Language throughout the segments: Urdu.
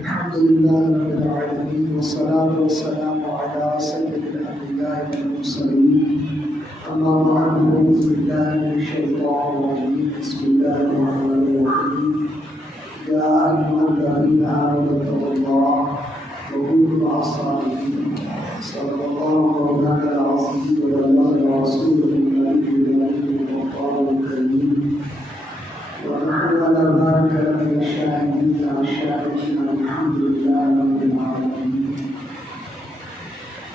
الحمد لله رب العالمين والصلاة والسلام على سيد الأنبياء والمرسلين أما بعد أعوذ بالله من الشيطان الرجيم بسم الله الرحمن الرحيم يا أيها الذين آمنوا اتقوا الله وكونوا مع الصادقين صدق الله مولانا العظيم وبلغ رسوله النبي الأمين والقرآن الكريم ونحن على ذلك من الشاهدين والشاكرين الحمد لله رب العالمين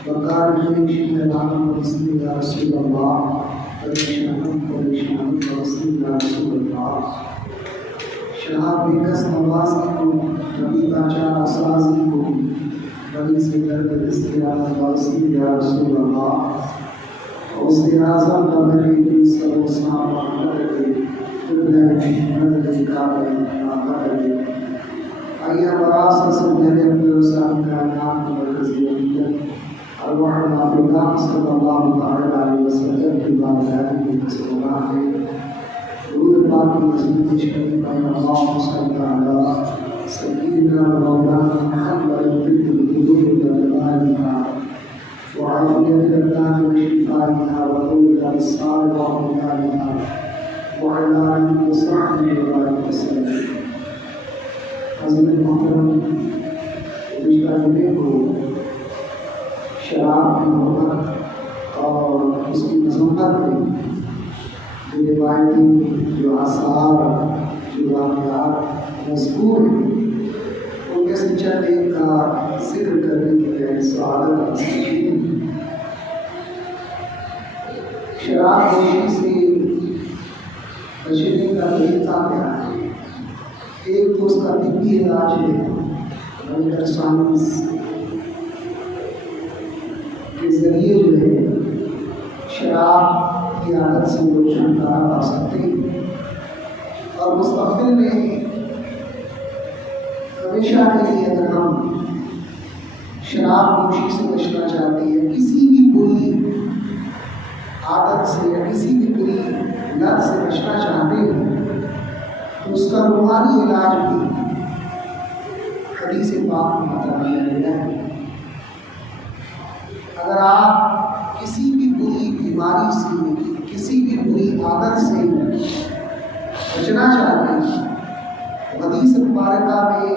وقال شيخ العالم رسول يا رسول الله فرشانك رسول يا رسول الله شراب بکس نوازی کو نبی باچار اسازی کو بڑی سے درد استعمال رسول یا رسول اللہ اس اعظم نبی صلی اللہ علیہ وسلم آئیے وراثت سے میرے پیروزان کا نام مرکزیت ارواح نافذان صلی اللہ علیہ وسلم کی بارگاہ میں مسئولہ ہے درود پاک کی مزید شریف ہے اللہم صلی علی سیدنا مولانا محمد طب القلوب وجمالها وعافیت الابدان وشفائها وطول الابصار وعمرها وعلى آله وصحبه وسلم. حضرت محترم رشتہ کو شراب کی محبت اور اس کی مذمت میں جو روایتی جو آثار جو واقعات مذکور ہیں ان میں سے چند ایک کا ذکر کرنے کے لیے سعادت حاصل کی. شراب نوشی سے بچنے کا طریقہ کیا ہے؟ ایک تو اس کا طبی علاج ہے میڈیکل سائنس کے ذریعے جو ہے شراب کی عادت سے لوگ چھٹکارا پا سکتے ہیں اور مستقبل میں ہمیشہ کے لیے اگر ہم شراب نوشی سے بچنا چاہتے ہیں کسی بھی بری عادت سے یا کسی بھی بری لت سے بچنا چاہتے ہیں تو اس کا روحانی علاج بھی حدیث پاک میں بتایا گیا ہے. اگر آپ کسی بھی بری بیماری سے کسی بھی بری عادت سے بچنا چاہتے ہیں حدیث مبارکہ میں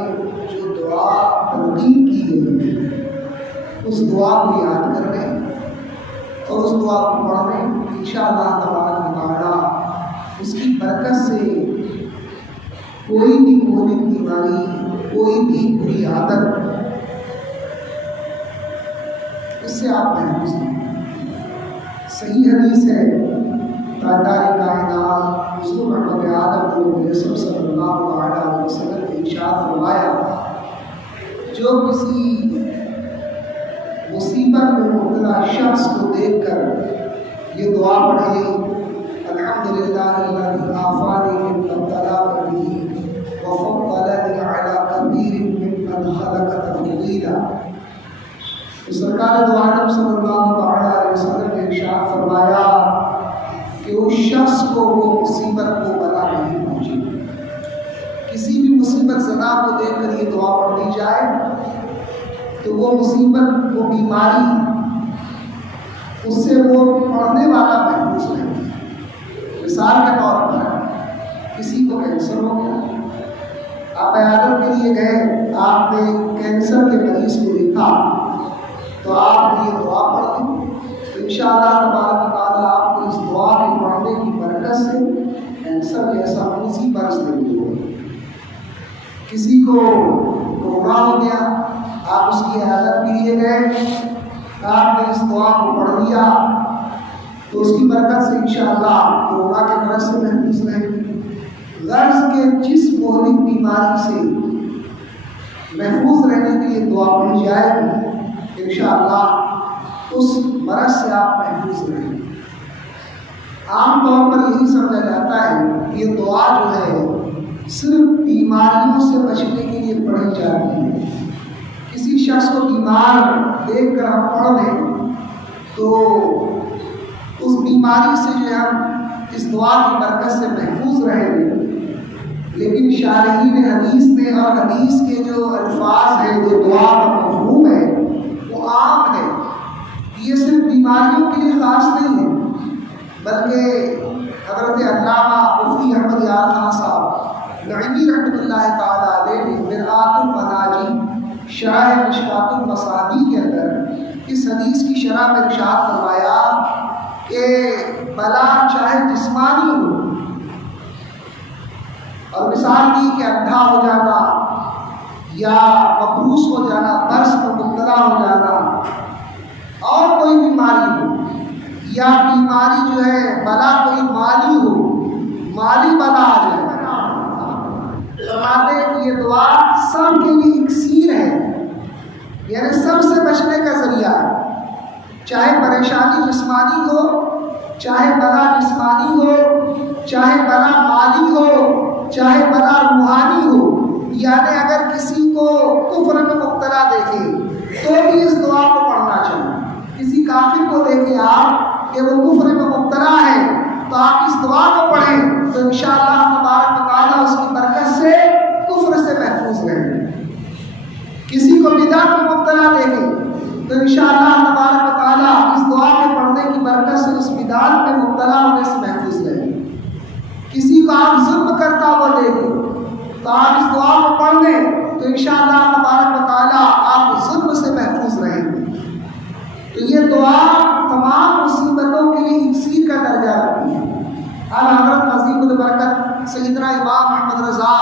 جو دعا تلقین کی گئی ہے اس دعا کو یاد کر لیں اور اس دعا کو پڑھ لیں. انشاءاللہ تبارک و تعالی اس کی برکت سے کوئی بھی کھولک بیماری کوئی بھی بری عادت اس سے آپ محفوظ ہیں. صحیح حدیث ہے تاجدار کائنات حضور رحمت عالم صلی اللہ علیہ وسلم نے ارشاد فرمایا جو کسی مصیبت میں مبتلا شخص کو دیکھ کر یہ دعا پڑھے الحمدللہ الذی عافانی مما ابتلاک بہ وفضلنی علی کثیر ممن خلق تفضیلا. سرکار دو عالم صلی اللہ علیہ وسلم نے ارشاد فرمایا کہ اس شخص کو وہ مصیبت کو بلا نہیں پہنچی. کسی بھی مصیبت زدہ کو دیکھ کر یہ دعا پڑھ دی جائے تو وہ مصیبت وہ بیماری اس سے وہ پڑھنے والا محفوظ ہے. مثال کے طور پر کسی کو کینسر ہو گیا, آپ عیادت کے لیے گئے, آپ نے کینسر کے مریض کو دیکھا تو آپ نے یہ دعا پڑھ دی تو انشاءاللہ تبارک و تعالیٰ آپ کو اس دعا کے پڑھنے کی برکت سے کینسر جیسا موذی مرض نہیں ہوگا. کسی کو کورونا ہو گیا, آپ اس کی عیادت کے لیے گئے, آپ نے اس دعا کو پڑھ لیا تو اس کی برکت سے انشاءاللہ کورونا کے مرض سے محفوظ رہیں. غرض کے جس مہلک بیماری سے محفوظ رہنے کے لیے دعا پڑھی جائے انشاءاللہ اس مرض سے آپ محفوظ رہیں۔ عام طور پر یہی سمجھا جاتا ہے کہ یہ دعا جو ہے صرف بیماریوں سے بچنے کے لیے پڑھی جاتی ہے۔ کسی شخص کو بیمار دیکھ کر ہم پڑھ لیں تو اس بیماری سے جو ہے ہم اس دعا کی برکت سے محفوظ رہیں گے، لیکن شارحین حدیث نے اور حدیث کے جو الفاظ ہیں، جو دعا کا مفہوم ہے، وہ عام ہے۔ یہ صرف بیماریوں کے لیے خاص نہیں ہے، بلکہ حضرت علامہ مفتی احمد یار خان صاحب نعیمی رحمۃ اللہ تعالیٰ علیہ نے مرآت المناجی شرح مشکات المصابیح کے اندر اس حدیث کی شرح میں ارشاد فرمایا کہ بلا چاہے جسمانی ہو، اور مثال دی کہ اندھا ہو جانا یا مبروس ہو جانا، برس میں مبتلا ہو جانا، اور کوئی بیماری ہو، یا بیماری جو ہے بلا کوئی مالی ہو، مالی بلا آ جائے، فرماتے کہ یہ دعا سب کے لیے اکسیر ہے، یعنی سب سے بچنے کا ذریعہ ہے۔ چاہے پریشانی جسمانی ہو، چاہے بلا جسمانی ہو، چاہے بلا مالی ہو، چاہے بلا روحانی ہو، یعنی اگر کسی کو کفر میں مبتلا دیکھے تو بھی اس دعا کو پڑھنا چاہیے۔ کسی کافر کو دیکھیں آپ کہ وہ کفر میں مبتلا ہے تو آپ اس دعا کو پڑھیں تو انشاءاللہ تبارک و تعالیٰ اس کی برکت سے کفر سے محفوظ رہیں گے۔ کسی کو بدعت میں مبتلا دیکھیں تو انشاءاللہ تبارک و تعالیٰ اس دعا کے پڑھنے کی برکت سے اس بدعت میں مبتلا ہونے سے محفوظ رہیں گے۔ کسی کو آپ ظلم کرتا ہوا دیکھیں تو آپ اس دعا کو پڑھ لیں تو انشاءاللہ تبارک و تعالیٰ آپ ظلم سے محفوظ رہیں گے۔ تو یہ دعا تمام مصیبتوں کے لیے اکسیر کا درجہ رکھتی ہے۔ اعلیٰ حضرت عظیم البرکت سیدنا امام احمد رضا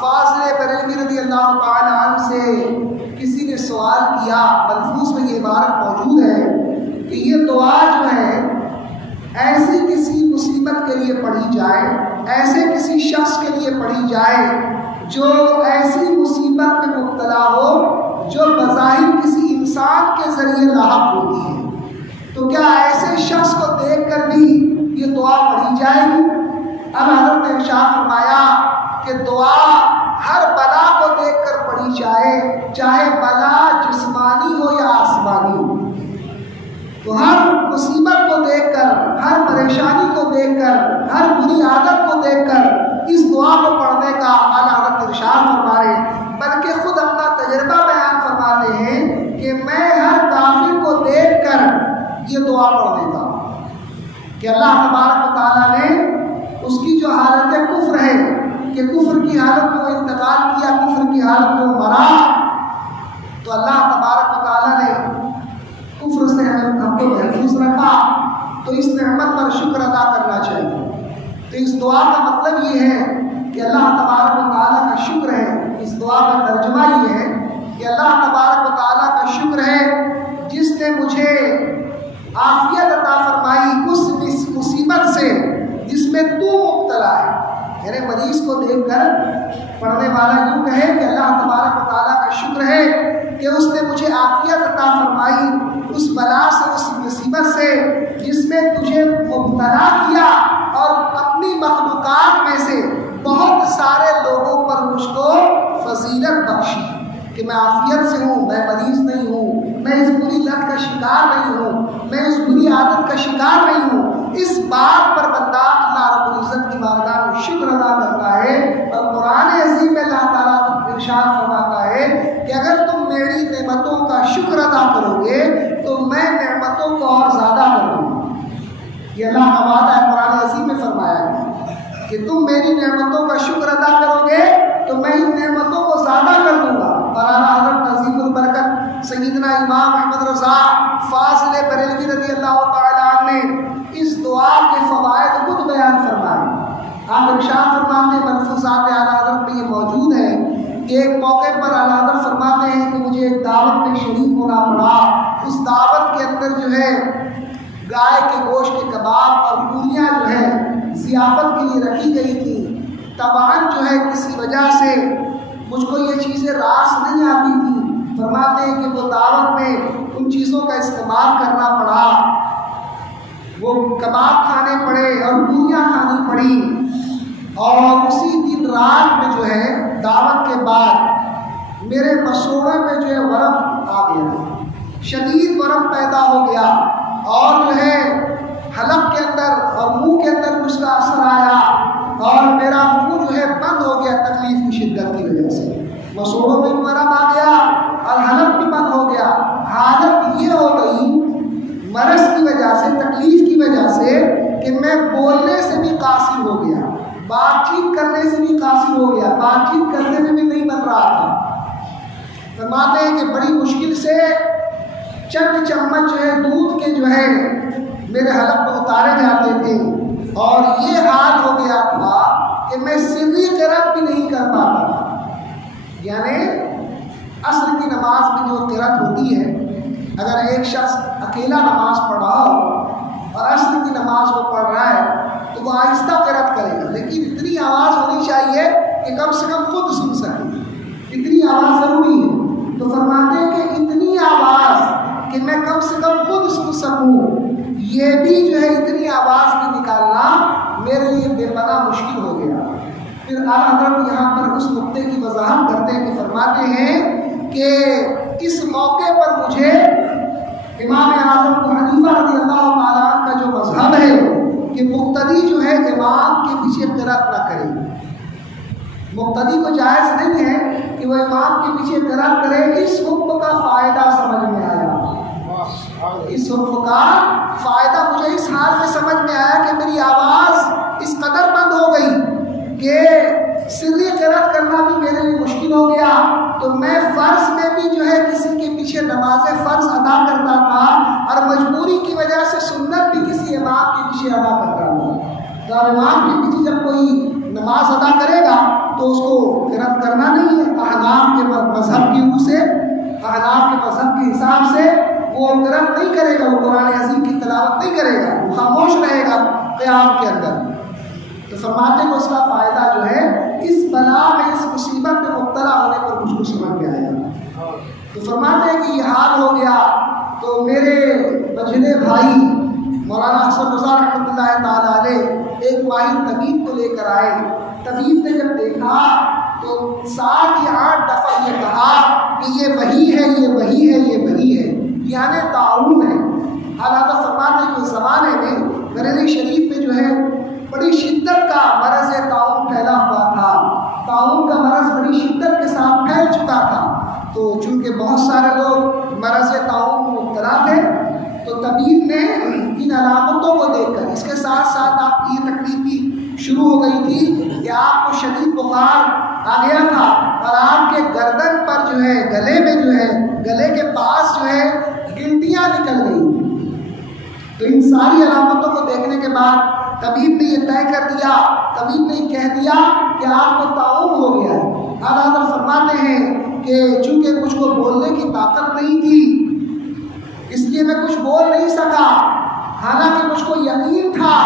فاضل بریلوی رضی اللہ تعالی عنہ سے کسی نے سوال کیا، ملفوظ میں یہ عبارت موجود ہے کہ یہ دعا جو ہے ایسی کسی مصیبت کے لیے پڑھی جائے، ایسے کسی شخص کے لیے پڑھی جائے جو ایسی مصیبت میں مبتلا ہو جو بظاہر کسی انسان کے ذریعے لاحق ہوتی ہے، تو کیا ایسے شخص کو دیکھ کر بھی یہ دعا پڑھی جائے گی؟ اب حضرت نے ارشاد فرمایا کہ دعا ہر بلا کو دیکھ کر پڑھی جائے، چاہے بلا جسمانی ہو یا آسمانی ہو۔ تو ہر مصیبت کو دیکھ کر، ہر پریشانی کو دیکھ کر، ہر بری عادت کو دیکھ کر اس دعا کو پڑھنے کا اعلیٰ حضرت ارشاد فرما رہے ہیں، بلکہ خود اپنا تجربہ بیان فرماتے ہیں کہ میں ہر کافر کو دیکھ کر یہ دعا پڑھ دیتا ہوں کہ اللہ تبارک و تعالیٰ نے اس کی جو حالت کفر ہے کہ کفر کی حالت میں وہ انتقال کیا، کفر کی حالت میں وہ مرا، تو اللہ تبارک و تعالیٰ نے کفر سے ہم کو محفوظ رکھا، تو اس نعمت پر شکر ادا کرنا چاہیے۔ تو اس دعا کا مطلب یہ ہے کہ اللہ تبارک و تعالیٰ کا شکر ہے۔ اس دعا کا ترجمہ یہ ہے کہ اللہ تبارک و تعالیٰ کا شکر ہے جس نے مجھے عافیت عطا فرمائی اس مصیبت سے جس میں تو مبتلا ہے۔ یعنی مریض کو دیکھ کر پڑھنے والا یوں کہے کہ اللہ تبارک و تعالیٰ کا شکر ہے کہ اس نے مجھے عافیت عطا فرمائی اس بلا سے، اس مصیبت سے جس میں تجھے مبتلا کیا، اور اپنی مخلوقات میں سے بہت سارے لوگوں پر مجھ کو فضیلت بخشی کہ میں عافیت سے ہوں، میں مریض نہیں ہوں، میں اس بری لت کا شکار نہیں ہوں، میں اس بری عادت کا شکار نہیں ہوں۔ اس بات پر بندہ اللہ رب العزت کی بارگاہ میں شکر ادا کرتا ہے، اور قرآن عظیم میں اللہ تعالیٰ ارشاد فرماتا ہے کہ اگر تم میری نعمتوں کا شکر ادا کرو گے تو میں نعمتوں کو اور زیادہ کر دوں گا۔ یہ اللہ کا وعدہ ہے، قرآن عظیم میں فرمایا ہے کہ تم میری نعمتوں کا شکر ادا کرو گے تو میں ان نعمتوں کو زیادہ کر دوں گا۔ اور اعلیٰ حضرت عظیم البرکت سیدنا امام احمد رضا فاضل بریلوی رضی اللہ تعالیٰ عنہ نے اس دعا کے فوائد خود بیان فرمائے۔ آپ ارشاد فرماتے ہیں، ملفوظات اعلیٰ حضرت میں یہ موجود ہے کہ ایک موقع پر اعلیٰ حضرت فرماتے ہیں کہ مجھے ایک دعوت میں شریک ہونا پڑا۔ اس دعوت کے اندر جو ہے گائے کے گوشت کے کباب اور پوریاں جو ہے ضیافت کے لیے رکھی گئی تھی۔ طبعاً جو ہے کسی وجہ سے مجھ کو یہ چیزیں راس نہیں آتی تھی۔ فرماتے ہیں کہ وہ دعوت میں ان جن چیزوں کا استعمال کرنا پڑا وہ کباب کھانے پڑے اور پوریاں کھانی پڑی، اور اسی دن رات میں جو ہے دعوت کے بعد میرے مسوڑے میں جو ہے ورم آ گیا، شدید ورم پیدا ہو گیا، اور جو ہے حلق کے اندر اور منہ کے اندر اس کا اثر آیا، اور میرا منہ جو ہے بند ہو گیا تکلیف کی شدت کی وجہ سے، مسوڑوں میں بھی ورم آ گیا اور حلق بھی بند ہو گیا۔ حالت یہ ہو گئی مرض کی وجہ سے، تکلیف کی وجہ سے، کہ میں بولنے سے بھی قاصر ہو گیا، بات چیت کرنے سے بھی قاصر ہو گیا، بات چیت کرنے میں بھی نہیں بن رہا تھا۔ فرماتے ہیں کہ بڑی مشکل سے چند چمچ جو ہے دودھ کے جو ہے میرے حلق میں اتارے جاتے تھے، اور یہ حال ہو گیا تھا کہ میں سری قرأت بھی نہیں کر پاتا تھا۔ یعنی عصر کی نماز میں جو قرأت ہوتی ہے، اگر ایک شخص اکیلا نماز پڑھ رہا ہو اور عصر کی نماز وہ پڑھ رہا ہے تو وہ آہستہ قرأت کرے گا، لیکن اتنی آواز ہونی چاہیے کہ کم سے کم خود سن سکے، اتنی آواز ضروری ہے۔ تو فرماتے ہیں کہ اتنی آواز کہ میں کم سے کم خود سن سکوں، یہ بھی جو ہے اتنی آواز بھی نکالنا میرے لیے بے پناہ مشکل ہو گیا۔ پھر اعلیٰ حضرت یہاں پر اس نقطے کی وضاحت کرتے ہیں کہ فرماتے ہیں کہ اس موقع پر مجھے امام اعظم ابو حنیفہ رضی اللہ تعالیٰ عنہ کا جو مذہب ہے کہ مقتدی جو ہے امام کے پیچھے قرأت نہ کرے، مقتدی کو جائز نہیں ہے کہ وہ امام کے پیچھے قرأت کرے۔ اس حکم کا فائدہ سمجھ میں آیا، اس حکم کا فائدہ مجھے اس حال میں سمجھ میں آیا کہ میری آواز اس قدر بند ہو گئی کہ سری قرأت کرنا بھی میرے لیے مشکل ہو گیا۔ تو میں فرض میں بھی جو ہے کسی کے پیچھے نماز فرض ادا کرتا تھا، اور مجبوری کی وجہ سے سنت بھی کسی امام کے پیچھے ادا کرتا تھا۔ تو امام کے پیچھے جب کوئی نماز ادا کرے گا تو اس کو قرأت کرنا نہیں ہے، احناف کے مذہب کی روح سے، احناف کے مذہب کے حساب سے وہ قرأت نہیں کرے گا، وہ قرآن عظیم کی تلاوت نہیں کرے گا، وہ خاموش رہے گا قیام کے اندر۔ تو فرماتے ہیں کہ اس کا فائدہ جو ہے اس بلا میں، اس مصیبت میں مبتلا ہونے پر مجھ کو سمجھ میں آیا۔ تو فرماتے ہیں کہ یہ حال ہو گیا تو میرے بجنے بھائی مولانا حسن رضا رحمۃ اللہ تعالیٰ علیہ ایک ماہر طبیب کو لے کر آئے۔ طبیب نے جب دیکھا تو 7 یا 8 دفعہ یہ کہا کہ یہ وہی ہے، یہ وہی ہے، یہ وہی ہے، یعنی تعاون ہے۔ حالانکہ فرماتے ہیں کہ اس زمانے میں بریلی شریف میں جو ہے بڑی شدت کا مرض تعاون پھیلا ہوا تھا، تعاون کا مرض بڑی شدت کے ساتھ پھیل چکا تھا۔ تو چونکہ بہت سارے لوگ مرض تعاون میں مبتلا تھے، تو طبیب نے ان علامتوں کو دیکھ کر، اس کے ساتھ ساتھ آپ کی یہ تکلیف بھی شروع ہو گئی تھی کہ آپ کو شدید بخار آ گیا تھا، اور آپ کے گردن پر جو ہے، گلے میں جو ہے، گلے کے پاس جو ہے گنٹیاں نکل گئی۔ تو ان ساری علامتوں کو دیکھنے کے بعد طبیب نے یہ طے کر دیا، طبیب نے کہہ دیا کہ آپ کو تعاون ہو گیا ہے۔ اعلیٰ حضرت فرماتے ہیں کہ چونکہ مجھ کو بولنے کی طاقت نہیں تھی، اس لیے میں کچھ بول نہیں سکا، حالانکہ مجھ کو یقین تھا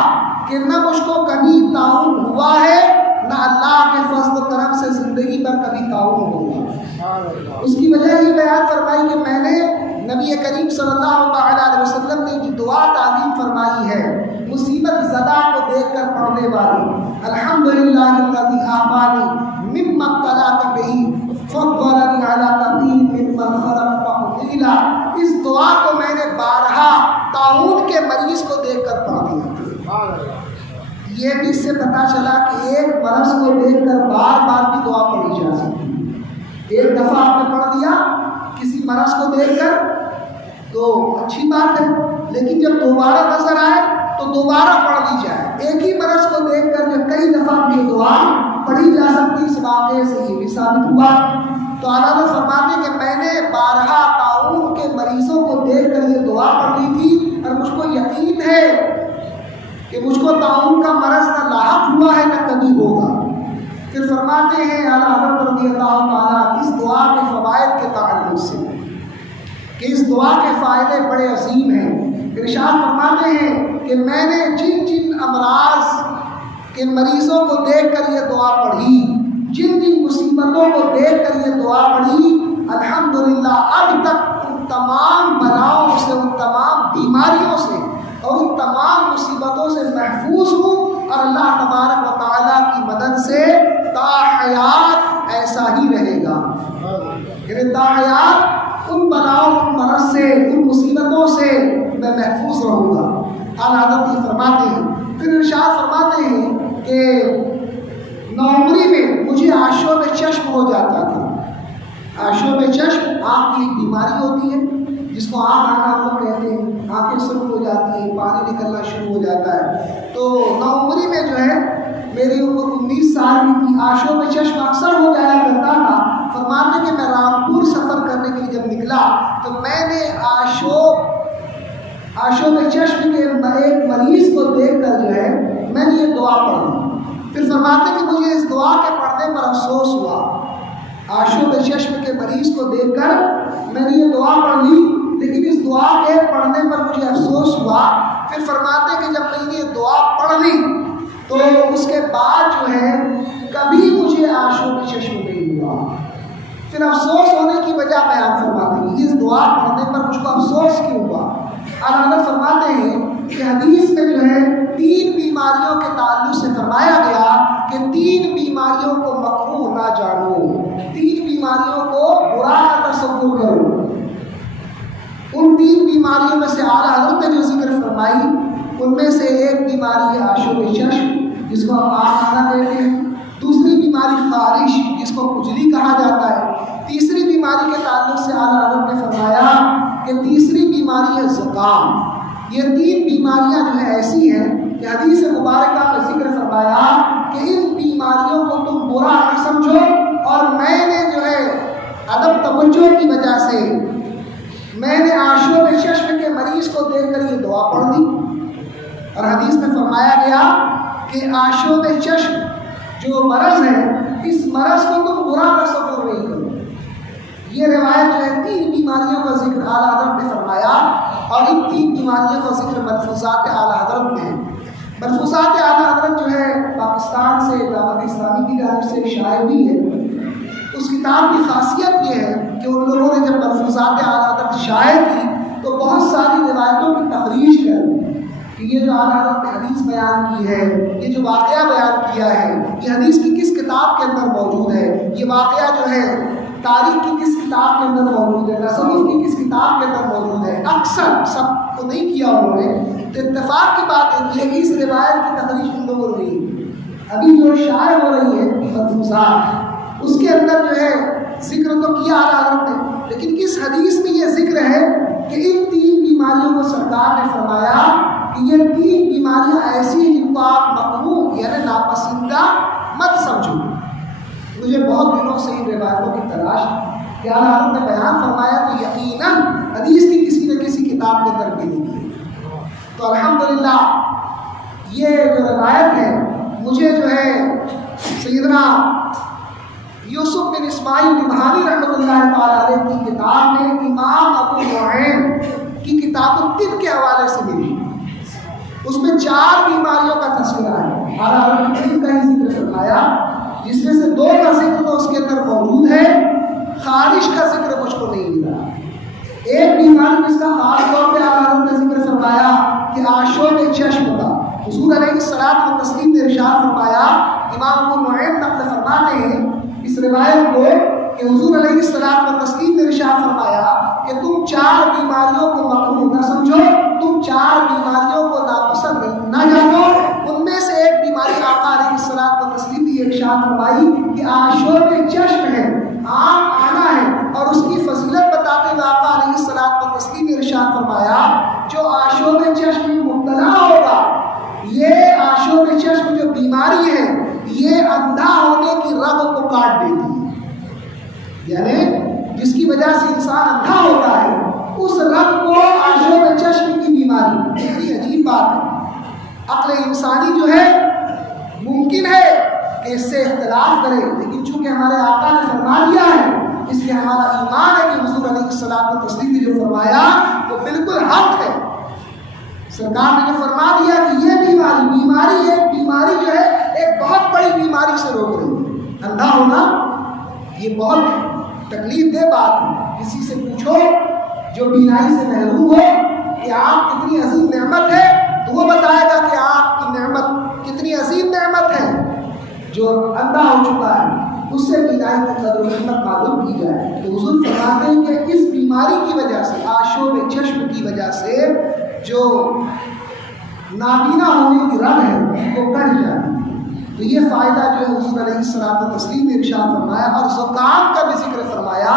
کہ نہ مجھ کو کبھی تعاون ہوا ہے، نہ اللہ کے فضل و کرم سے زندگی پر کبھی تعاون ہوگا۔ اس کی وجہ یہ بیان فرمائی کہ میں نے نبی کریم صلی اللہ تعالیٰ علیہ وسلم نے جو دعا تعلیم فرمائی ہے، مصیبت زدہ کو دیکھ کر پڑھنے والی، الحمدللہ الذی عافانی مما ابتلاک بہ فضلنی علی کثیر ممن خلق تفضیلا، اس دعا کو میں نے بارہا تعاون کے مریض کو دیکھ کر پڑھ دیا۔ یہ بھی اس سے پتہ چلا کہ ایک مرض کو دیکھ کر بار بار بھی دعا پڑھی جا سکتی ہے۔ ایک دفعہ آپ نے پڑھ دیا کسی مرض کو دیکھ کر تو اچھی بات ہے، لیکن جب دوبارہ نظر آئے تو دوبارہ پڑھ لی جائے۔ ایک ہی مرض کو دیکھ کر جب کئی دفعہ بھی دعا پڑھی جا سکتی، اس واقعے سے یہ بھی ثابت ہوا۔ تو اعلیٰ فرماتے کہ میں نے بارہا تعاون کے مریضوں کو دیکھ کر یہ دعا پڑھ لی تھی، اور مجھ کو یقین ہے کہ مجھ کو تعاون کا مرض نہ لاحق ہوا ہے، نہ کبھی ہوگا۔ پھر فرماتے ہیں اعلیٰ حضرت رضی اللہ تعالیٰ اس دعا کے فوائد کے تعلق سے کہ اس دعا کے فائدے بڑے عظیم ہیں۔ ارشاد فرماتے ہیں کہ میں نے جن جن امراض کے مریضوں کو دیکھ کر یہ دعا پڑھی، جن جن مصیبتوں کو دیکھ کر یہ دعا پڑھی، الحمدللہ اب تک ان ان تمام بلاؤں سے، ان تمام بیماریوں سے اور ان تمام مصیبتوں سے محفوظ ہوں، اور اللہ تبارک و تعالیٰ کی مدد سے تا حیات ایسا ہی رہے گا۔ یعنی تا حیات ان بلاؤں، ان مرض سے، ان مصیبتوں سے میں محفوظ رہوں گا۔ اعلیٰ حضرت یہ فرماتے ہیں، پھر ارشاد فرماتے ہیں کہ نوعمری میں مجھے آشوب چشم ہو جاتا تھا۔ آشوب چشم آنکھ کی ایک بیماری ہوتی ہے جس کو آنکھ آنا ہم لوگ کہتے ہیں، آنکھیں سرخ ہو جاتی ہیں، پانی نکلنا شروع ہو جاتا ہے۔ تو نوعمری میں جو ہے میری عمر 19 سال کی تھی، آشوب چشم اکثر ہو جایا کرتا تھا۔ فرماتے کہ میں رامپور سفر کرنے کے لیے جب نکلا تو میں نے آشوب چشم کے ایک مریض کو دیکھ کر جو ہے میں نے یہ دعا پڑھی۔ پھر فرماتے کہ مجھے اس دعا کے پڑھنے پر افسوس ہوا۔ آشوب چشم کے مریض کو دیکھ کر میں نے یہ دعا پڑھ لی، لیکن اس دعا کے پڑھنے پر مجھے افسوس ہوا۔ پھر فرماتے کہ جب میں نے یہ دعا پڑھ لی تو اس کے بعد جو ہے کبھی مجھے آشوب چشم نہیں ہوا۔ پھر افسوس ہونے کی وجہ بیان فرماتے ہیں، اس دعا پڑھنے پر مجھ کو افسوس کیوں ہوا؟ حضرت فرماتے ہیں کہ حدیث میں جو ہے 3 بیماریوں کے تعلق سے فرمایا گیا کہ 3 بیماریوں کو مکروہ نہ جانو، 3 بیماریوں کو برا نہ تصور کرو۔ ان 3 بیماریوں میں سے اعلیٰ حضرت نے جو ذکر فرمائی ان میں سے ایک بیماری ہے آشوب چشم جس کو ہم آنا کہتے ہیں، دوسری بیماری خارش جس کو کجلی کہا جاتا ہے، تیسری بیماری کے تعلق سے اعلیٰ حضرت نے فرمایا کہ تیسری بیماری ہے زکام۔ یہ 3 بیماریاں جو ہے ایسی ہیں کہ حدیث مبارکہ میں ذکر فرمایا کہ ان بیماریوں کو تم برا نہ سمجھو، اور میں نے جو ہے عدم توجہ کی وجہ سے میں نے آشوب چشم کے مریض کو دیکھ کر یہ دعا پڑھ دی، اور حدیث میں فرمایا گیا کہ آشوب چشم جو مرض ہے اس مرض کو تم برا تصور نہیں کرو۔ یہ روایت جو ہے 3 بیماریوں کا ذکر اعلیٰ حضرت نے فرمایا، اور ان 3 بیماریوں کا ذکر ملفوظات اعلیٰ حضرت میں ہے۔ ملفوظات اعلیٰ حضرت جو ہے پاکستان سے دعوت اسلامی کی جانب سے شائع ہوئی ہے۔ اس کتاب کی خاصیت یہ ہے کہ ان لوگوں نے جب ملفوظات اعلیٰ حضرت شائع کی تو بہت ساری روایتوں کی تخریج کر کہ یہ جو اعلیٰ حضرت نے حدیث بیان کی ہے، یہ جو واقعہ بیان کیا ہے، یہ حدیث کی کس کتاب کے اندر موجود ہے، یہ واقعہ جو ہے تاریخ کی کس کتاب کے اندر موجود ہے، تصوف کی کس کتاب کے اندر موجود ہے۔ اکثر سب کو نہیں کیا انہوں نے، تو اتفاق کی بات ہے کہ اس روایت کی تخریج ان لوگوں نے نہیں۔ ابھی جو شائع ہو رہی ہے ملفوظات اس کے اندر جو ہے ذکر تو کیا اعلیٰ حضرت نے، لیکن کس حدیث میں یہ ذکر ہے کہ ان 3 بیماریوں کو سرکار نے فرمایا کہ یہ 3 بیماریاں ایسی ہیں جن کو آپ مکروہ یعنی ناپسندہ مت سمجھو۔ مجھے بہت دنوں سے ان روایتوں کی تلاش کہ اعلیٰ حضرت نے بیان فرمایا تو یقیناً حدیث کی کسی نہ کسی کتاب کے اندر ملے گی۔ تو الحمدللہ یہ جو روایت ہے مجھے جو ہے سیدنا یوسف بن اسماعیل نبہانی رحمۃ اللہ تعالیٰ علیہ کی کتاب میں امام ابو نعیم کی کتاب الطب کے حوالے سے ملی۔ اس میں 4 بیماریوں کا تذکرہ ہے، اعلیٰ حضرت نے 3 کا ہی ذکر فرمایا، جس میں سے 2 کا ذکر تو اس کے اندر موجود ہے، خارش کا ذکر مجھ کو نہیں ملا۔ ایک بیماری جس کا خاص طور پہ اعلیٰ حضرت نے ذکر فرمایا کہ آشوب چشم کا، حضور علیہ الصلوۃ والتسلیم نے ارشاد فرمایا، امام ابو نعیم نقل فرماتے ہیں اس روایت کو کہ حضور علیہ الصلوۃ والتسلیم نے ارشاد فرمایا کہ تم 4 بیماریوں کو مکروہ نہ سمجھو، تم 4 بیماریوں کو ناپسند نہ جانو۔ ان میں سے ایک بیماری آقا علیہ الصلوۃ والتسلیم نے ارشاد فرمائی کہ آشوب چشم ہے، آنکھ آنا ہے، اور اس کی فضیلت بتاتے ہوئے آقا علیہ الصلوۃ والتسلیم نے ارشاد فرمایا جو آشوب چشم میں مبتلا ہوگا، یہ آشوب چشم جو بیماری ہے یہ اندھا ہونے کی رگ کو کاٹ دیتی ہے، یعنی جس کی وجہ سے انسان اندھا ہوتا ہے اس رگ کو آشوب چشم کی بیماری۔ کتنی عجیب بات ہے، عقل انسانی جو ہے ممکن ہے کہ اس سے اختلاف کرے، لیکن چونکہ ہمارے آقا نے فرما دیا ہے اس لیے ہمارا ایمان ہے کہ حضور علیہ الصلوۃ والتسلیم نے جو فرمایا وہ بالکل حق ہے۔ سرکار نے جو فرما دیا کہ یہ بیماری جو ہے ایک بہت بڑی بیماری سے روک رہی ہے۔ اندھا ہونا یہ بہت تکلیف دہ بات ہے، کسی سے پوچھو جو بینائی سے محروم ہو کہ آنکھ کتنی عظیم نعمت ہے تو وہ بتائے گا کہ آنکھ کی نعمت کتنی عظیم نعمت ہے. جو اندھا ہو چکا ہے اس سے بینائی کی قدر و قیمت معلوم کی جائے. تو حضور فرماتے ہیں کہ اس بیماری کی وجہ سے، آشوب چشم کی وجہ سے جو نابینا ہونے کی رگ ہے وہ کٹ جائے. تو یہ فائدہ جو ہے حضور علیہ الصلوۃ والتسلیم نے ارشاد فرمایا. اور زکام کا بھی ذکر فرمایا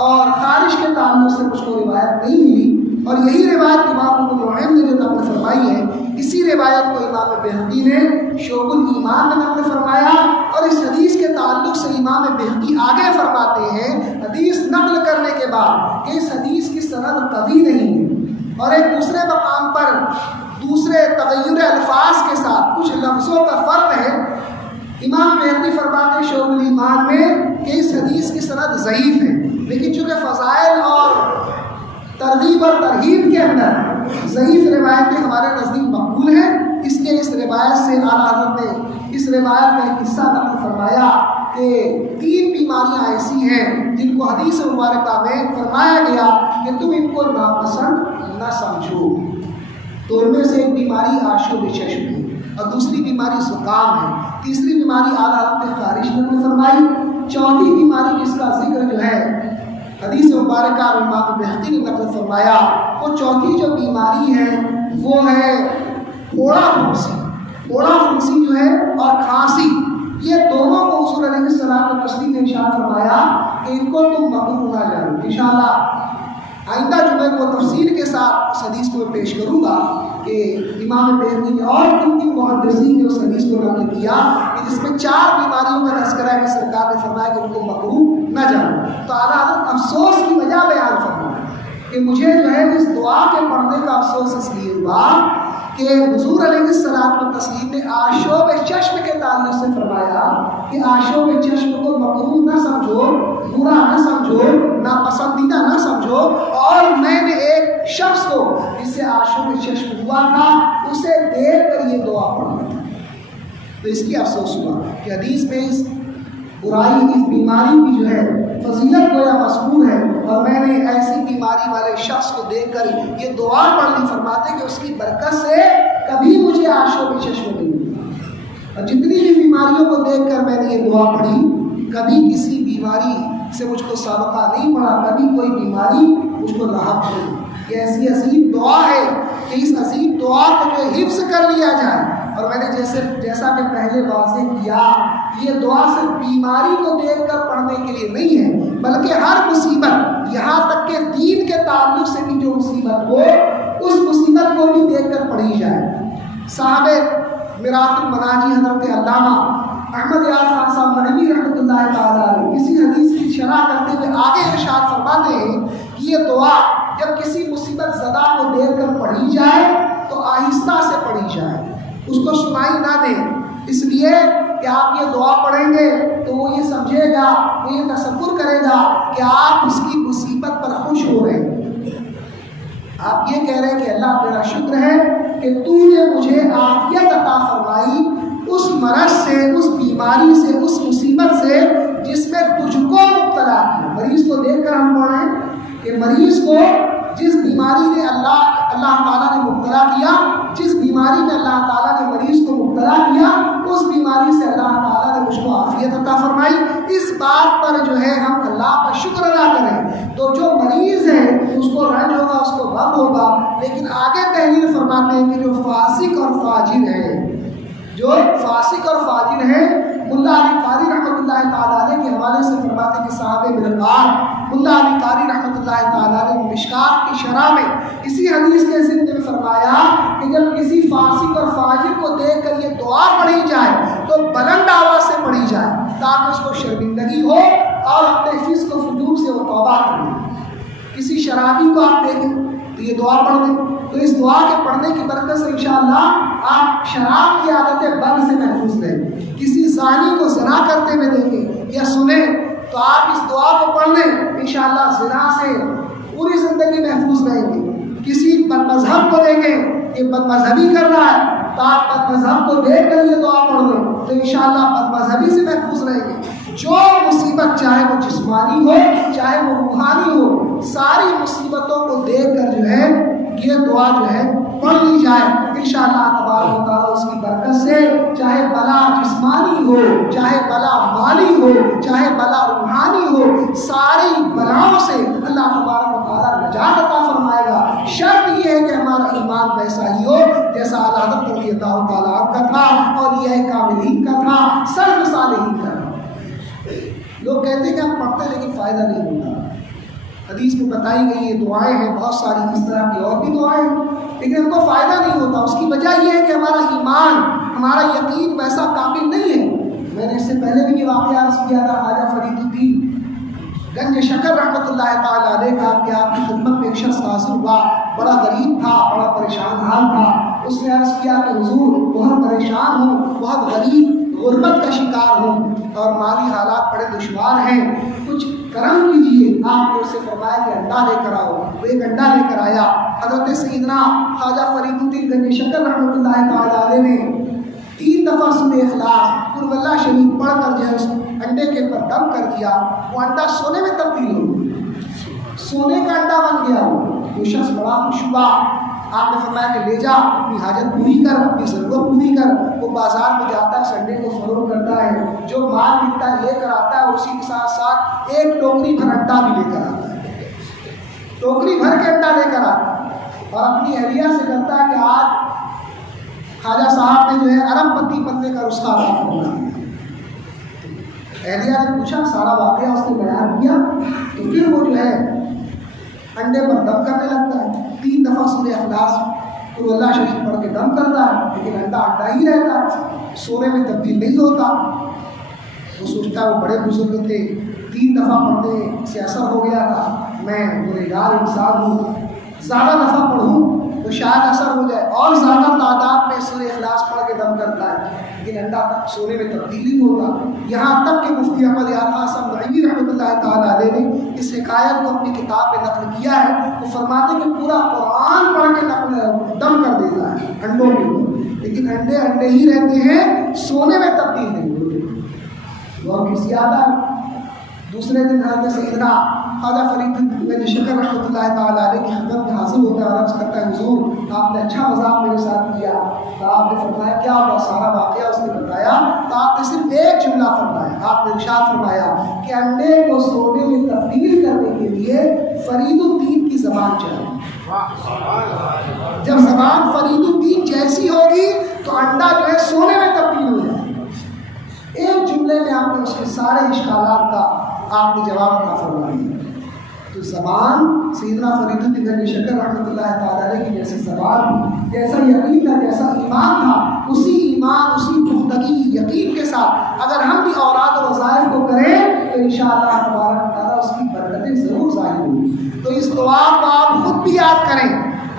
اور خارش کے تعلق سے مجھ کو روایت نہیں ملی، اور یہی روایت امام ابو نعیم نے جو نقل فرمائی ہے، اسی روایت کو امام بہقی نے شعب الایمان میں نقل فرمایا. اور اس حدیث کے تعلق سے امام بہقی آگے فرماتے ہیں حدیث نقل کرنے کے بعد کہ اس حدیث کی سند قوی نہیں ہے، اور ایک دوسرے مقام پر دوسرے تغیر الفاظ کے ساتھ کچھ لفظوں کا فرق ہے. امام بہقی فرماتے ہیں شعب الایمان میں کہ اس حدیث کی سند ضعیف ہے، لیکن چونکہ فضائل اور ترغیب اور ترہیب کے اندر ضعیف روایتیں ہمارے نزدیک مقبول ہیں، اس لیے اس روایت سے اعلیٰ حضرت نے اس روایت کا ایک حصہ نقل فرمایا کہ 3 بیماریاں ایسی ہیں جن کو حدیث مبارکہ میں فرمایا گیا کہ تم ان کو ناپسند نہ سمجھو. تو ان میں سے ایک بیماری آشوب چشم ہے، اور دوسری بیماری زکام ہے، تیسری بیماری اعلیٰ حضرت نے خارش نقل فرمائی، چوتھی بیماری جس کا ذکر جو ہے حدیث مبارکہ امام بہقی نے نقل فرمایا، وہ چوتھی جو بیماری ہے وہ ہے پھوڑا پھنسی. پھوڑا پھنسی جو ہے اور کھانسی، یہ دونوں کو حضور علیہ الصلوۃ والتسلیم نے ارشاد فرمایا کہ ان کو تم مکروہ نہ جانو. انشاءاللہ آئندہ جمعے کو تفصیل کے ساتھ اس حدیث کو میں پیش کروں گا کہ امام بہقی نے اور کن محدثین نے اس حدیث کو نقل کیا کہ جس میں 4 بیماریوں کا تذکرہ ہے کہ سرکار نے فرمایا کہ ان کو مکروہ نہ جانو. تو اعلیٰ حضرت افسوس کی وجہ بیان فرمایا کہ مجھے جو ہے اس دعا کے پڑھنے کا افسوس اس لیے ہوا کہ حضور علیہ الصلوۃ والتسلیم نے آشوب چشم کے تعلق سے فرمایا کہ آشوب چشم کو مکروہ نہ سمجھو، برا نہ سمجھو، ناپسندیدہ نہ سمجھو. اور میں نے ایک شخص کو جس سے آشوب چشم ہوا تھا اسے دیکھ کر یہ دعا پڑھی تھی. تو اس لیے افسوس ہوا کہ حدیث میں اس برائی، اس بیماری کی جو ہے فضیلت گویا مذکور ہے، اور میں نے ایسی بیماری والے شخص کو دیکھ کر یہ دعا پڑھنی فرماتے کہ اس کی برکت سے کبھی مجھے آشوب چشم نہیں ہوئی. اور جتنی بھی بیماریوں کو دیکھ کر میں نے یہ دعا پڑھی، کبھی کسی بیماری سے مجھ کو سابقہ نہیں پڑا، کبھی کوئی بیماری مجھ کو لاحق نہیں. یہ ایسی عظیم دعا ہے کہ اس عظیم دعا کو جو حفظ کر لیا جائے. اور میں نے جیسا کہ پہلے واضح کیا، یہ دعا صرف بیماری کو دیکھ کر پڑھنے کے لیے نہیں ہے، بلکہ ہر مصیبت، یہاں تک کہ دین کے تعلق سے بھی جو مصیبت ہو اس مصیبت کو بھی دیکھ کر پڑھی جائے. صاحب میرات المناجی حضرت علامہ احمد یار خان صاحب مدنی رحمۃ اللہ تعالیٰ علیہ اسی حدیث کی شرح کرتے ہوئے آگے ارشاد فرماتے ہیں کہ یہ دعا جب کسی مصیبت زدہ کو دیکھ کر پڑھی جائے تو آہستہ سے پڑھی جائے، اس کو سنائی نہ دیں. اس لیے کہ آپ یہ دعا پڑھیں گے تو وہ یہ سمجھے گا، وہ یہ تصور کرے گا کہ آپ اس کی مصیبت پر خوش ہو رہے ہیں. آپ یہ کہہ رہے ہیں کہ اللہ تیرا شکر ہے کہ تو نے مجھے عافیت عطا فرمائی اس مرض سے، اس بیماری سے، اس مصیبت سے جس میں تجھ کو مبتلا کیا. مریض کو دیکھ کر ہم پڑھیں کہ مریض کو جس بیماری نے اللہ تعالیٰ نے مبتلا کیا، جس بیماری میں اللہ تعالیٰ نے مریض کو مبتلا کیا، اس بیماری سے اللہ تعالیٰ نے مجھ کو عافیت عطا فرمائی. اس بات پر جو ہے ہم اللہ کا شکر ادا کریں تو جو مریض ہے اس کو رنج ہوگا، اس کو غم ہوگا. لیکن آگے تحریر فرماتے ہیں کہ جو فاسق اور فاجر ہے، جو فاسق اور فاجر ہے، ملا علی قاری رحمۃ اللہ تعالیٰ علیہ کے حوالے سے فرماتے ہیں کہ صاحب مرقات ملا علی قاری رحمۃ اللہ تعالیٰ علیہ مشکات کی شرح میں اسی حدیث کے ضمن میں فرمایا کہ جب کسی فاسق اور فاجر کو دیکھ کر یہ دعا پڑھی جائے تو بلند آواز سے پڑھی جائے تاکہ اس کو شرمندگی ہو اور اپنے فسق و فجور سے وہ توبہ کر لے. کسی شرابی کو آپ دیکھیں تو یہ دعا پڑھ دیں تو اس دعا کے پڑھنے کی برکت سے انشاءاللہ آپ شراب کی عادتیں بند سے محفوظ رہیں. کسی زانی کو زنا کرتے ہوئے دیکھیں یا سنیں تو آپ اس دعا کو پڑھ لیں، انشاءاللہ زنا سے پوری زندگی محفوظ رہیں گے. کسی بد مذہب کو دیکھیں کہ بد مذہبی کر رہا ہے تو آپ بد مذہب کو دیکھ کر یہ دعا پڑھ لیں تو انشاءاللہ بد مذہبی سے محفوظ رہیں گے. جو مصیبت چاہے وہ جسمانی ہو چاہے وہ روحانی ہو، ساری مصیبتوں کو دیکھ کر جو ہے یہ دعا جو ہے پڑھ لی جائے، انشاءاللہ تبارک و تعالیٰ اس کی برکت سے چاہے بلا جسمانی ہو چاہے بلا مالی ہو چاہے بلا روحانی ہو، ساری بلاؤں سے اللہ تبارک و تعالیٰ نجات عطا فرمائے گا۔ شرط یہ ہے کہ ہمارا ایمان ویسا ہی ہو جیسا اعلیٰ حضرت رضی اللہ تعالیٰ عنہ کا تھا اور یہ کاملین کا تھا، سلف صالحین کا تھا۔ لوگ کہتے ہیں کہ ہم پڑھتے ہیں لیکن فائدہ نہیں ہوتا۔ حدیث میں بتائی گئی یہ دعائیں ہیں بہت ساری، اس طرح کی اور بھی دعائیں ہیں، لیکن ہم کو فائدہ نہیں ہوتا۔ اس کی وجہ یہ ہے کہ ہمارا ایمان ہمارا یقین ویسا کامل نہیں ہے۔ میں نے اس سے پہلے بھی یہ واقعہ عرض کیا تھا، خواجہ فرید الدین گنج شکر رحمۃ اللہ تعالیٰ علیہ کا کہ آپ کی خدمت میں ایک شخص حاضر ہوا، بڑا غریب تھا، بڑا پریشان حال تھا۔ اس نے عرض کیا کہ حضور بہت پریشان ہوں، بہت غریب غربت کا شکار ہوں اور مالی حالات بڑے دشوار ہیں، کچھ کرم کیجیے۔ آپ نے اسے فرمایا کہ انڈا لے کر آؤ۔ وہ ایک انڈا لے کر آیا۔ حضرت سیدنا خواجہ فرید الدین گنج شکر رحمۃ اللہ تعالیٰ علیہ نے 3 دفعہ سورہ اخلاص قل اللہ شریف پڑھ کر جو ہے اس انڈے کے اوپر دم کر دیا۔ وہ انڈا سونے میں تبدیل ہو گیا، سونے کا انڈا بن گیا۔ وہ شخص بڑا خوش ہوا۔ آپ نے فرمایا کہ لے جا، اپنی حاجت پوری کر، اپنی ضرورت پوری کر۔ وہ بازار میں جاتا ہے، سنڈے کو فروخت کرتا ہے، جو مال ملتا ہے لے کر آتا ہے، اسی کے ساتھ ساتھ ایک ٹوکری بھر انڈا بھی لے کر آتا ہے، ٹوکری بھر کے انڈا لے کر آتا ہے اور اپنی اہلیہ سے کہتا ہے کہ آج خواجہ صاحب نے جو ہے ارب پتی بننے کا نسخہ بنا دیا۔ اہلیہ نے پوچھا، سارا واقعہ اس نے بیان کیا، تو پھر وہ جو ہے انڈے پر دم کرنے لگتا ہے۔ 3 دفعہ سورہ اخلاص قل اللہ شریف پڑھ کے دم کرتا ہے، لیکن انڈا انڈا ہی رہتا ہے، سونے میں تبدیل نہیں ہوتا۔ وہ سوچتا ہے وہ بڑے بزرگ تھے، 3 دفعہ پڑھنے سے اثر ہو گیا تھا، میں گنہگار انسان ہوں، زیادہ دفعہ پڑھوں تو شاید اثر ہو جائے، اور زیادہ تعداد میں سورہ اخلاص پڑھ کے دم کرتا ہے، لیکن انڈا سونے میں تبدیل نہیں ہوتا۔ یہاں تک کہ مفتی احمد یار قاسم نعیمی رحمۃ اللہ تعالیٰ علیہ نے اس حکایت کو اپنی کتاب میں نقل کیا ہے۔ وہ فرماتے کہ پورا قرآن پڑھ کے دم کر دیتا ہے انڈوں کے اوپر، لیکن انڈے انڈے ہی رہتے ہیں، سونے میں تبدیل نہیں ہوتے۔ اور کسی آتا دوسرے دن حضرت سیدنا خواجہ فرید الدین شکر رحمۃ اللہ تعالیٰ علیہ کی خدمت میں حاضر ہوتا ہے اور عرض کرتا ہے حضور آپ نے اچھا مذاق میرے ساتھ کیا۔ تو آپ نے فرمایا کیا ہوا؟ سارا واقعہ اس نے بتایا۔ تو آپ نے صرف ایک جملہ فرمایا، آپ نے ارشاد فرمایا کہ انڈے کو سونے میں تبدیل کرنے کے لیے فرید الدین کی زبان چاہیے۔ جب زبان فرید الدین جیسی ہوگی تو انڈا جو ہے سونے میں تبدیل ہو جائے گا۔ ایک جملے میں آپ نے اس کے سارے اشکالات کا آپ نے جواب عطا فرما دیا۔ تو زبان سیدنا فرید الدین گنج شکر رحمۃ اللہ تعالیٰ علیہ کی جیسی زبان، جیسا یقین تھا، جیسا ایمان تھا، اسی ایمان اسی پختگی یقین کے ساتھ اگر ہم بھی اوراد و وظائف کو کریں تو انشاءاللہ تبارک و تعالیٰ اس کی برکتیں ضرور ظاہر ہوں گی۔ تو اس دعا کو آپ خود بھی یاد کریں،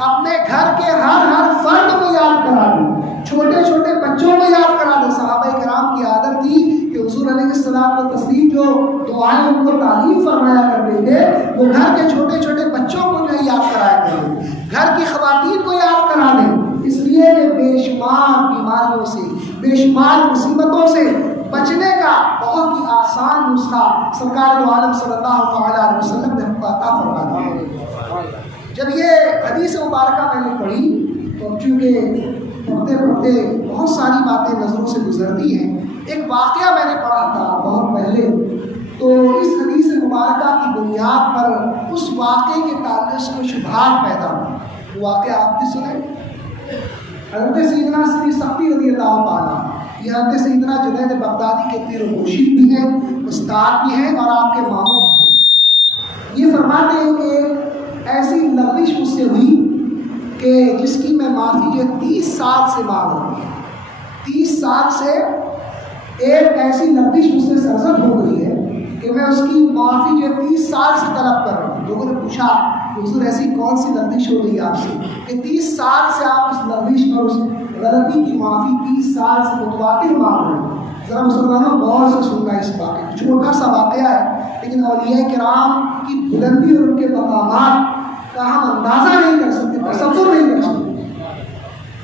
اپنے گھر کے ہر فرد کو یاد کرا دیں، چھوٹے چھوٹے بچوں کو یاد کرا دیں۔ صحابہ کرام کی عادت تھی کہ حضور علیہ السلام و تسلیم جو دعائیں ان کو تعلیم فرمایا کرتے تھے، وہ گھر کے چھوٹے چھوٹے بچوں کو جو ہے یاد کرایا کرتے تھے، گھر کی خواتین کو یاد کرا دیں، اس لیے کہ بے شمار بیماریوں سے، بے شمار مصیبتوں سے بچنے کا بہت ہی آسان نسخہ سرکار دو عالم صلی اللہ علیہ وسلم نے ہم کو عطا فرما دیا۔ جب یہ حدیث مبارکہ میں نے پڑھی تو چونکہ پڑھتے پڑھتے بہت ساری باتیں نظروں سے گزرتی ہیں، ایک واقعہ میں نے پڑھا تھا بہت پہلے، تو اس حدیث مبارکہ کی بنیاد پر اس واقعے کے تعلق سے کچھ شبہات پیدا ہوئی۔ وہ واقعہ آپ نے سنے؟ حضرت سیدنا سری سختی رضی اللہ تعالیٰ، یہ حضرت سیدنا جنید بغدادی کے پیر و مرشد بھی ہیں، استاد بھی ہیں اور آپ کے ماموں بھی ہیں۔ یہ فرماتے ہیں کہ ایسی لغزش مجھ سے ہوئی کہ جس کی میں معافی جو 30 سال سے مانگ رہا ہوں۔ 30 سال سے ایک ایسی لغزش مجھ سے سرزد ہو گئی ہے کہ میں اس کی معافی جو 30 سال سے طلب کر رہا ہوں۔ لوگوں نے پوچھا حضور ایسی کون سی لغزش ہو گئی آپ سے کہ 30 سال سے آپ اس لغزش اور اس غلطی کی معافی 30 سال سے متواتر مانگ رہے ہیں؟ ذرا مسلمانوں غور سے سننا اس واقعے، چھوٹا سا واقعہ ہے لیکن اولیاء کرام کی بلندی اور ان کے مقامات کا ہم اندازہ نہیں کر سکتے، تصور نہیں کر سکتے۔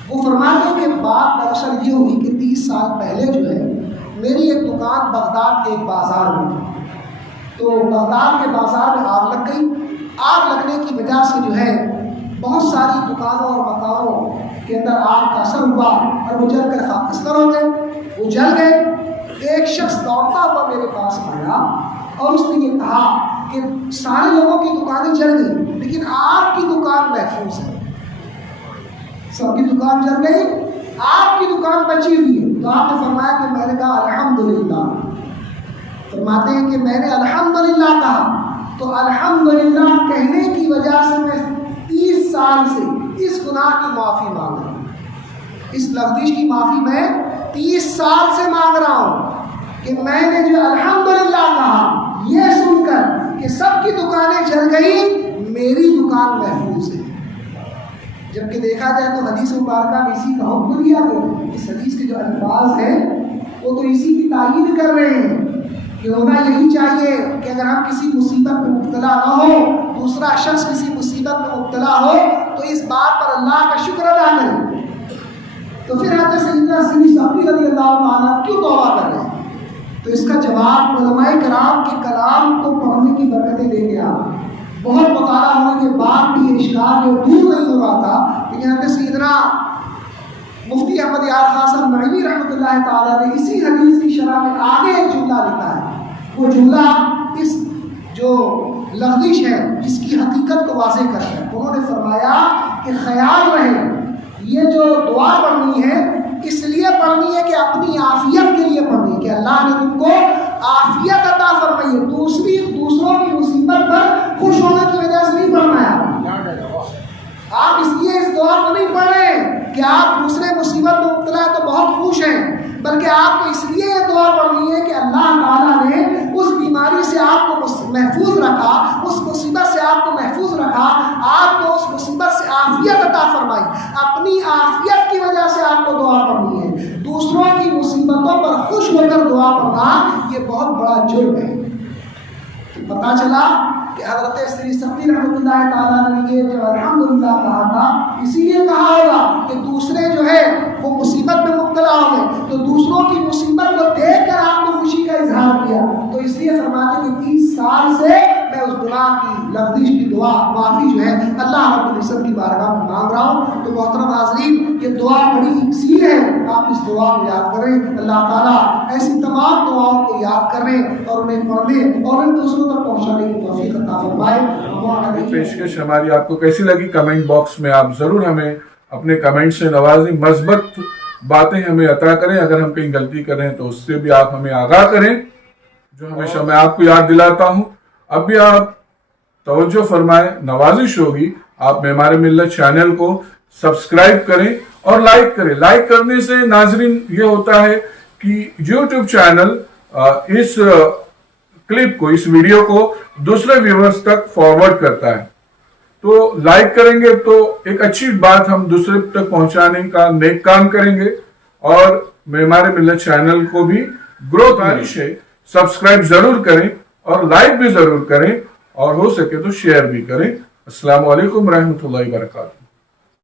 وہ فرماتے ہیں کہ بات دراصل یہ ہوئی کہ 30 سال پہلے جو ہے میری ایک دکان بغداد کے ایک بازار میں تھی، تو بغداد کے بازار میں آگ لگ گئی۔ آگ لگنے کی وجہ سے جو ہے بہت ساری دکانوں اور مکانوں کے اندر آگ کا اثر ہوا اور وہ جل کر خاکستر ہو گئے، وہ جل گئے۔ ایک شخص دوڑتا ہوا میرے پاس آیا اور اس نے یہ کہا کہ سارے لوگوں کی دکانیں جل گئی لیکن آپ کی دکان محفوظ ہے۔ سب کی دکان جل گئی، آپ کی دکان بچی ہوئی ہے۔ تو آپ نے فرمایا کہ میں نے کہا الحمدللہ۔ فرماتے ہیں کہ میں نے الحمدللہ کہا تو الحمدللہ کہنے کی وجہ سے میں 30 سال سے اس گناہ کی معافی مانگ رہا ہوں، اس لغزش کی معافی میں 30 سال سے مانگ رہا ہوں کہ میں نے جو الحمدللہ کہا یہ سن کر کہ سب کی دکانیں جل گئی، میری دکان محفوظ ہے۔ جبکہ دیکھا جائے تو حدیث مبارکہ میں اسی کا حکم دیا گیا، اس حدیث کے جو الفاظ ہیں وہ تو اسی کی تائید کر رہے ہیں کہ ہونا یہی چاہیے کہ اگر ہم کسی مصیبت میں مبتلا نہ ہو، دوسرا شخص کسی مصیبت میں مبتلا ہو تو اس بات پر اللہ کا شکر ادا کرے۔ تو پھر حضرت سیدنا سیدی صفی رضی اللہ تعالیٰ کیوں توبہ کر رہے ہیں؟ تو اس کا جواب علماء کرام کے کلام کو پڑھنے کی برکتیں دے گیا۔ بہت مطالعہ ہونے کے بعد بھی یہ اشکال جو دور نہیں ہو رہا تھا، لیکن حضرت سیدنا مفتی احمد یار خان صاحب نعیمی رحمۃ اللہ تعالیٰ نے اسی حدیث کی شرح میں آگے ایک جملہ لکھا ہے۔ وہ جملہ اس جو لغزش ہے جس کی حقیقت کو واضح کرتا ہے۔ انہوں نے فرمایا کہ خیال رہے یہ جو دعا پڑھنی ہے اس لیے پڑھنی ہے کہ اپنی عافیت کے لیے پڑھنی ہے کہ اللہ نے تم کو عافیت عطا فرمائی ہے، دوسروں کی مصیبت پر خوش ہونے کی وجہ سے نہیں پڑھنا ہے۔ آپ اس لیے اس دعا کو نہیں پڑھیں کہ آپ دوسرے مصیبت میں مبتلا ہے تو بہت خوش ہیں، بلکہ آپ کو اس لیے یہ دعا پڑھنی ہے کہ اللہ تعالیٰ نے اس بیماری سے آپ کو محفوظ رکھا، اس مصیبت سے آپ کو محفوظ رکھا، آپ کو اس مصیبت سے عافیت عطا فرمائی۔ اپنی عافیت کی وجہ سے آپ کو دعا پڑھنی ہے، دوسروں کی مصیبتوں پر خوش ہو کر دعا پڑھنا یہ بہت بڑا جرم ہے۔ پتہ چلا کہ حضرت سیدی صفی رحمۃ اللہ تعالیٰ نے یہ جو الحمدللہ کہا تھا اسی لیے کہا ہوگا کہ دوسرے جو ہے وہ مصیبت میں مبتلا ہو گئے تو دوسروں کی مصیبت کو دیکھ کر آپ نے خوشی کا اظہار کیا، تو اس لیے فرماتے کہ 30 سال سے میں اس گناہ کی لغزش کی دعا معافی جو ہے اللہ رب العزت کی بارگاہ میں مانگ رہا ہوں۔ تو محترم حاضرین، یہ دعا بڑی سی ہے، آپ اس دعا کو یاد کریں۔ اللہ تعالیٰ ایسی تمام دعاؤں کو یاد کریں اور انہیں پڑھنے اور ان دوسروں تک پہنچانے کی توفیق عطا فرمائے۔ پیشکش ہماری آپ کو کیسی لگی کمنٹ باکس میں آپ ضرور ہمیں اپنے کمنٹ سے نوازیں، مثبت باتیں ہمیں عطا کریں، اگر ہم کہیں غلطی کریں تو اس سے بھی آپ ہمیں آگاہ کریں، جو ہمیشہ میں آپ کو یاد دلاتا ہوں۔ اب بھی آپ توجہ فرمائیں، نوازش ہوگی آپ معمار ملت چینل کو سبسکرائب کریں اور لائک کریں۔ لائک کرنے سے ناظرین یہ ہوتا ہے کہ یوٹیوب چینل اس کلپ کو، اس ویڈیو کو دوسرے ویورز تک فارورڈ کرتا ہے، تو لائک کریں گے تو ایک اچھی بات ہم دوسرے تک پہنچانے کا نیک کام کریں گے، اور معمار ملت چینل کو بھی گروتھ گزارش ہے سبسکرائب ضرور کریں اور لائک بھی ضرور کریں، اور ہو سکے تو شیئر بھی کریں۔ السلام علیکم ورحمۃ اللہ وبرکاتہ۔